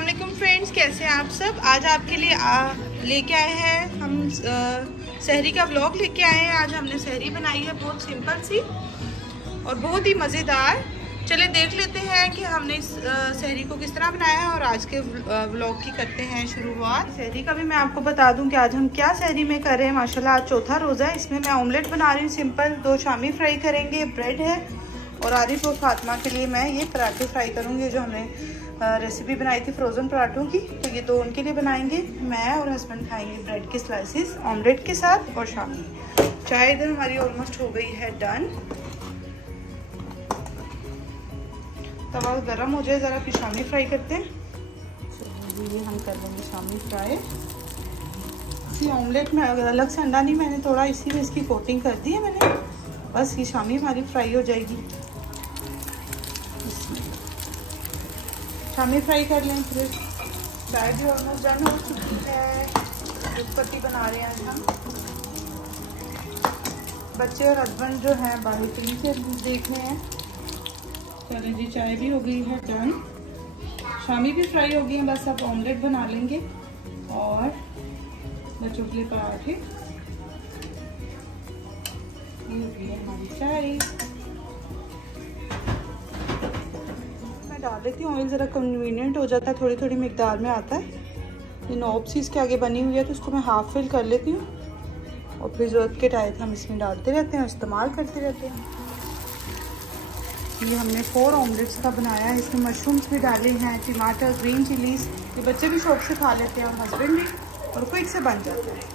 अस्सलाम वालेकुम फ्रेंड्स, कैसे हैं आप सब। आज आपके लिए लेके आए हैं हम सहरी का व्लॉग लेके आए हैं। आज हमने सहरी बनाई है बहुत सिंपल सी और बहुत ही मज़ेदार। चले देख लेते हैं कि हमने इस सहरी को किस तरह बनाया है और आज के व्लॉग की करते हैं शुरुआत। सहरी का भी मैं आपको बता दूं कि आज हम क्या सहरी में कर रहे हैं। माशाल्लाह आज चौथा रोज़ा है। इसमें मैं ऑमलेट बना रही हूँ सिंपल, 2 शामी फ्राई करेंगे, ब्रेड है और आरिफ और फातिमा के लिए मैं ये पराठे फ्राई करूँगी जो हमने रेसिपी बनाई थी फ्रोज़न पराठों की। तो ये 2 उनके लिए बनाएंगे, मैं और हस्बैंड खाएंगे ब्रेड के स्लाइसिस ऑमलेट के साथ और शामी। चाय इधर हमारी ऑलमोस्ट हो गई है डन। तवा गरम हो जाए ज़रा, फिर शामी फ्राई करते हैं। ये हम कर लेंगे शामी फ्राई। इसी ऑमलेट में अगर अलग से अंडा नहीं मैंने तोड़ा, इसी में इसकी कोटिंग कर दी है मैंने। बस ये शामी हमारी फ्राई हो जाएगी। शामी फ्राई कर लें। फिर चाय भी ऑलमोस्ट डन हो चुकी है। दूध पत्ती बना रहे हैं हम। बच्चे और हस्बैंड जो हैं बाहर टीवी से देख रहे हैं। चलें जी, चाय भी हो गई है डन, शामी भी फ्राई हो गई है। बस अब ऑमलेट बना लेंगे और बच्चों के लिए पराठे। ये हो गई है हमारी चाय। मैं डाल देती हूँ ऑयल, ज़रा कन्वीनियंट हो जाता है, थोड़ी थोड़ी मिकदार में आता है। ये नॉब सी इसके आगे बनी हुई है तो उसको मैं हाफ फिल कर लेती हूँ और फिर ज़रूरत के टाइम हम इसमें डालते रहते हैं, इस्तेमाल करते रहते हैं। ये हमने 4 ऑमलेट्स का बनाया है। इसमें मशरूम्स भी डाले हैं, टमाटर, ग्रीन चिलीज। ये बच्चे भी शौक से खा लेते हैं और हस्बैंड भी, और क्विक से बन जाता है।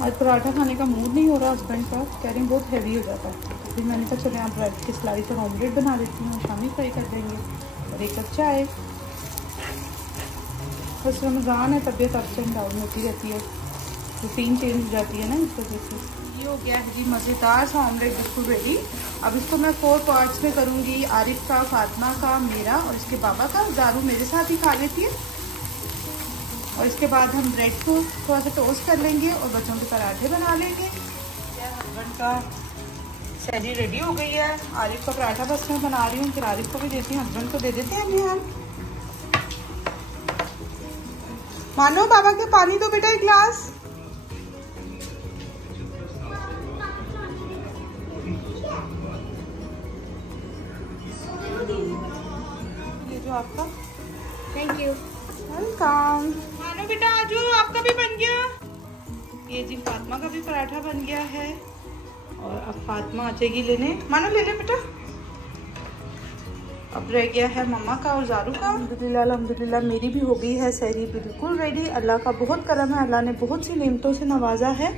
आज पराठा खाने का मूड नहीं हो रहा हस्बैंड का, कह रहे हैं बहुत हैवी हो जाता है। तो फिर मैंने कहा चले आप ब्रेड के स्लाइस और ऑमलेट बना देती हूँ, शामी फ्राई कर देंगे और 1 कप चाय। बस रमज़ान है, तबीयत अप्स एंड डाउन होती रहती है, रूटीन चेंज हो जाती है ना, इस वजह से। ये हो गया है जी मज़ेदार सा ऑमलेट, बिल्कुल रेडी। अब इसको मैं 4 पार्ट्स में करूँगी, आरिफ का, फातिमा का, मेरा और इसके बाबा का। ज़ारू मेरे साथ ही खा लेती है। और इसके बाद हम ब्रेड को थोड़ा सा टोस्ट कर लेंगे और बच्चों के पराठे बना लेंगे। हस्बैंड का सहरी रेडी हो गई है। आरिफ का पराठा बस मैं बना रही हूँ, फिर आरिफ को भी देती हूँ, हस्बैंड को दे देते हैं अभी हम। मानो बाबा के पानी दो बेटा, 1 गिलास। ये जो आपका, थैंक यू, वेलकम। मानो बेटा आ जाओ, आपका भी बन गया। ये जी फातिमा का भी पराठा बन गया है और अब फातिमा आ जाएगी लेने। मानो ले ले बेटा। अब रह गया है मम्मा का और ज़ारू का। अल्हम्दुलिल्लाह अल्हम्दुलिल्लाह मेरी भी हो गई है सहरी बिल्कुल रेडी। अल्लाह का बहुत करम है, अल्लाह ने बहुत सी नेमतों से नवाजा है।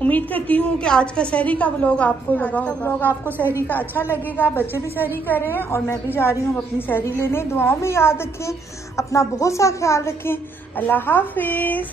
उम्मीद करती हूँ कि आज का सहरी का व्लॉग आपको लगा होगा। व्लॉग आपको सहरी का अच्छा लगेगा। बच्चे भी सहरी कर रहे हैं और मैं भी जा रही हूँ अपनी सहरी लेने। दुआओं में याद रखें, अपना बहुत सा ख्याल रखें। अल्लाह हाफिज़।